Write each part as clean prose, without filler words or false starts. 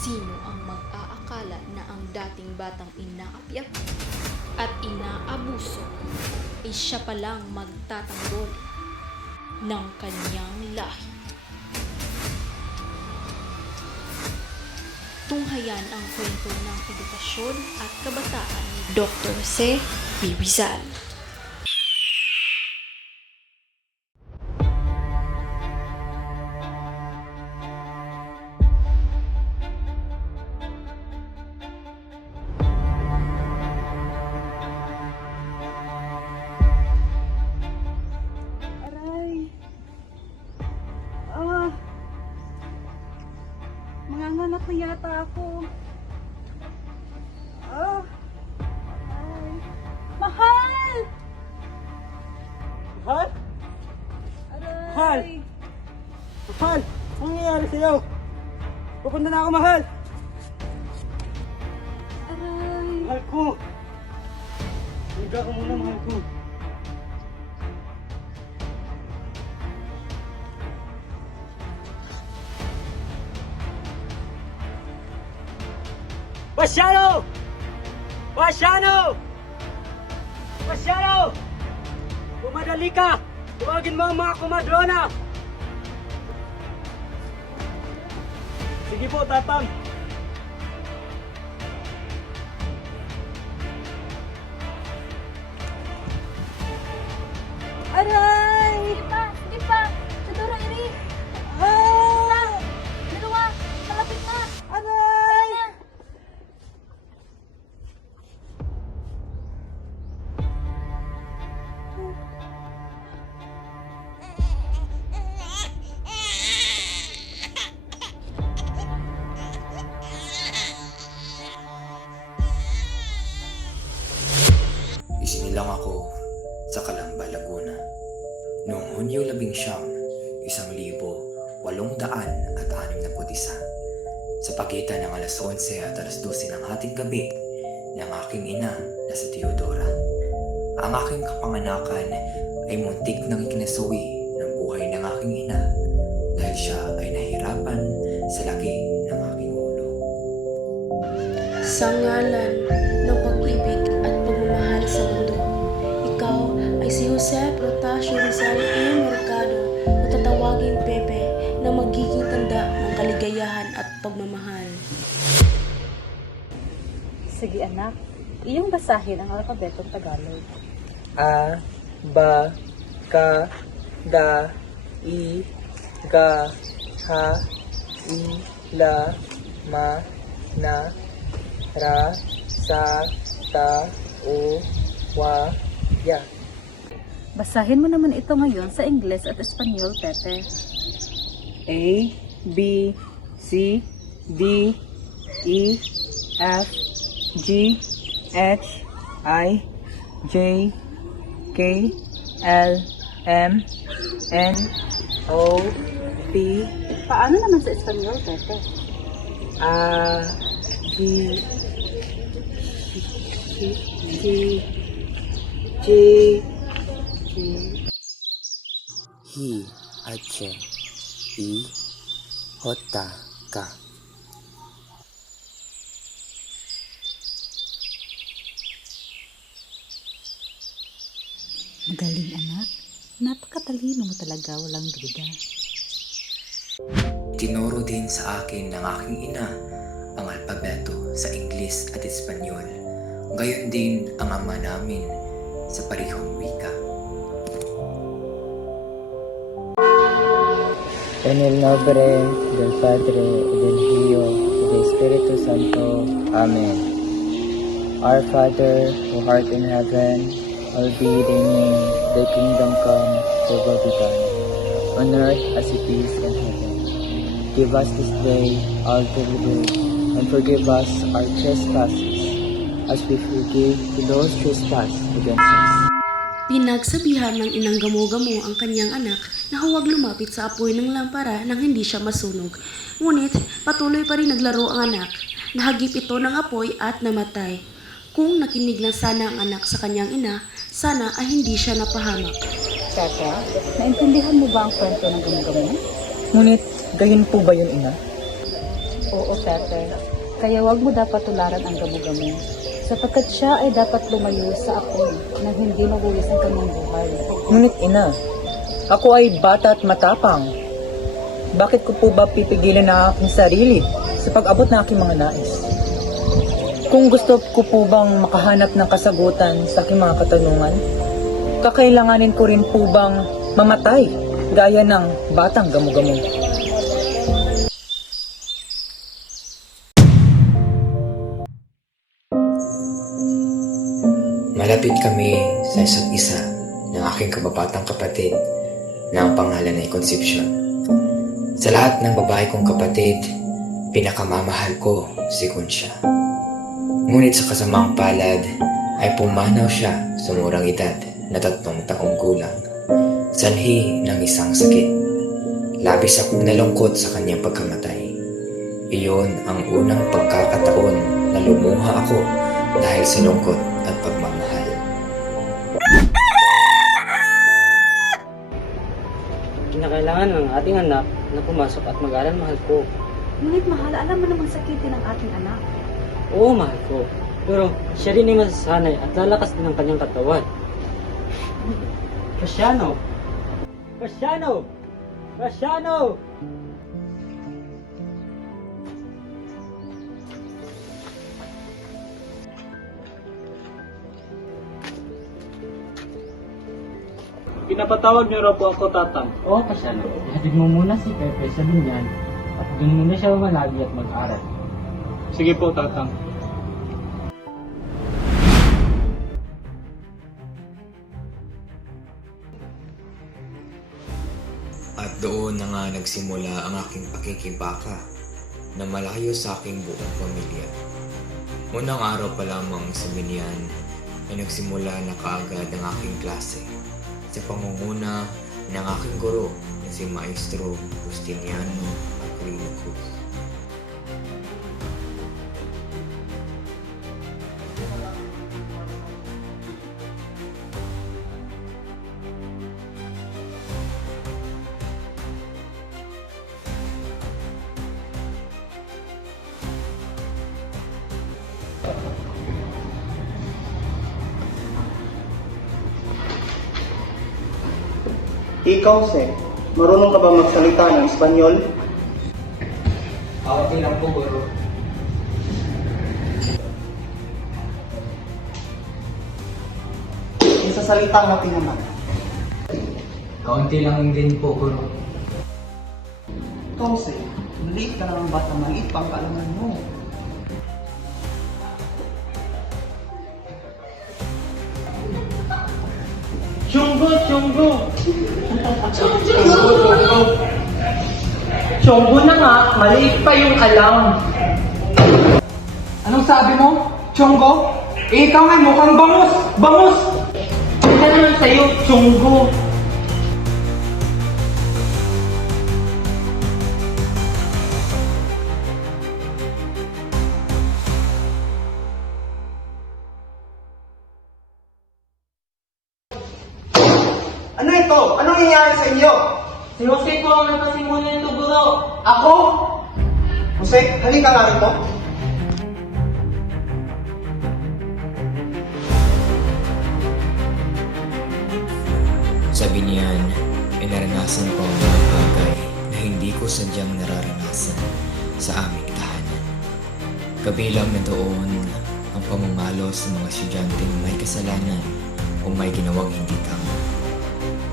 Sino ang mag-aakala na ang dating batang inaapiat at inaabuso ay siya palang magtatanggol ng kanyang lahi? Tunghayan ang kwento ng edukasyon at kabataan ni Dr. C. P. Rizal. Manganganak na yata ako. Ay. Mahal! Mahal? Mahal! Aray! Mahal! Anong nangyayari sa'yo? Pupunta na ako, mahal! Aray! Mahal ko! Higa ka muna, mahal ko. Basyano! Basyano! Basyano! Bumadali ka! Tuwagin mo ang mga kumadrona! Sige po, tatang. Aray! Sige pa! Sige pa! Siguro, Iri! Ah! Dalawa! Malapit na! Aray! Kaya na! Isinilang ako sa Calamba, Laguna noong Hunyo 11, 1861 sa pagitan ng alas 11 at alas 12 ng hating gabi ng aking ina na si Teodora. Ang aking kapanganakan ay muntik nang ikinasuwi ng buhay ng aking ina dahil siya ay nahirapan sa laki ng aking ulo. Sa ngalan ng pag-ibig at pagmamahal sa mundo, ikaw ay si Jose Protasio Rizal A. Mercado o tatawaging Pepe na magiging tanda ng kaligayahan at pagmamahal. Sige anak, iyong basahin ang alpabetong Tagalog. A, ba, ka, da, i, ga, ha, i, la, ma, na, ra, sa, ta, o, wa, ya. Basahin mo naman ito ngayon sa Ingles at Espanyol, Pepe. A, B, C, D, E, F, G, H, I, J, K, L, M, N, O, P, Paano naman sa Espanyol, Pepe? A, B, C, J, K, Hi, H, I, Hota, Ka. Magaling anak. Napakatalino mo talaga, walang duda. Tinuro din sa akin ng aking ina ang alpabeto sa Ingles at Espanyol. Gayon din ang ama namin sa parehong wika. En el nombre del Padre, y del Hijo, y del Espíritu Santo. Amen. Our Father, who art in heaven, hallowed be thy name, thy kingdom come, thy will be done, on earth as it is in heaven. Give us this day our daily bread, and forgive us our trespasses, as we forgive to those trespass against us. Pinagsabihan ng inang gamo-gamo ang kanyang anak na huwag lumapit sa apoy ng lampara nang hindi siya masunog. Ngunit patuloy pa rin naglaro ang anak. Nahagip ito ng apoy at namatay. Kung nakinig lang sana ang anak sa kanyang ina, sana ay hindi siya napahamak. Pepe, naintindihan mo ba ang kwento ng gamo-gamo? Ngunit, gayon po ba yun, ina? Oo, Tete. Kaya wag mo dapat tularan ang gamo-gamo. Sapagkat siya ay dapat lumayo sa apoy nang hindi mabuwis ang kanyang buhay. Ngunit ina, ako ay bata at matapang. Bakit ko po ba pipigilan ang aking sarili sa pag-abot ng aking mga nais? Kung gusto ko po bang makahanap ng kasagutan sa aking mga katanungan, kakailanganin ko rin po bang mamatay gaya ng batang gamo-gamo? Malapit kami sa isa't isa ng aking kababatang kapatid na ang pangalan ay Concepcion. Sa lahat ng babae kong kapatid, pinakamamahal ko si Concha. Ngunit sa kasamaang palad ay pumanaw siya sa murang edad na 3 taong gulang. Sanhi ng isang sakit. Labis akong nalungkot sa kanyang pagkamatay. Iyon ang unang pagkakataon na lumuha ako dahil sa lungkot at pagmamahal. Kinakailangan ng ating anak na pumasok at mag-aral, mahal ko. Ngunit mahal, alam mo namang sakitin ang ating anak. Oo, mahal ko. Pero siya rin ay masasanay at lalakas din ang kanyang katawan. Cassiano! Cassiano! Cassiano! Pinapatawag niyo raw po ako, Tatang. Oo, Cassiano. Ihatid mo muna si Pepe sa binyan at doon muna siya malagi at mag-aral. Sige po, Tatang. At doon na nga nagsimula ang aking pakikibaka na malayo sa aking buong pamilya. Unang araw pa lamang sa binyan ay nagsimula na kaagad ang aking klase sa pangunguna ng aking guro na si Maestro Justiniano Aquino Cruz. Ikaw, Sir, marunong ka ba magsalita ng Espanyol? Okay lang po, guro. Yung sa salitang natin naman. Kaunti lang din po, guro. Ikaw, Sir, maliit ka lang ang bata, maliit pang kaalaman mo. Chonggo! Chonggo! Chonggo na nga, maliit pa yung alam. Anong sabi mo? Chonggo? Eh, ikaw nga mukhang bangus! Bangus! Ano naman sa'yo, Chonggo? Ano ito? Anong nangyayari sa inyo? Si Jose po ang nagpasimula nito, guro. Ako? Jose, halika nga rito. Sabi niyan, naranasan ko ang mga bagay na hindi ko sadyang nararanasan sa aming tahanan. Kabilang na doon ang pamamalo sa mga estudyanteng may kasalanan o may ginawang hindi tama.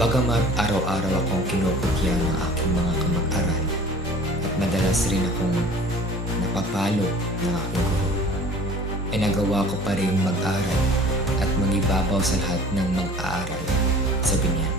Bagamat araw-araw akong kinuputya ng aking mga kamag-aral at madalas rin akong napapalo ng aking guro, ay nagawa ko pa rin mag-aral at magibabaw sa lahat ng mag-aaral sa binyan.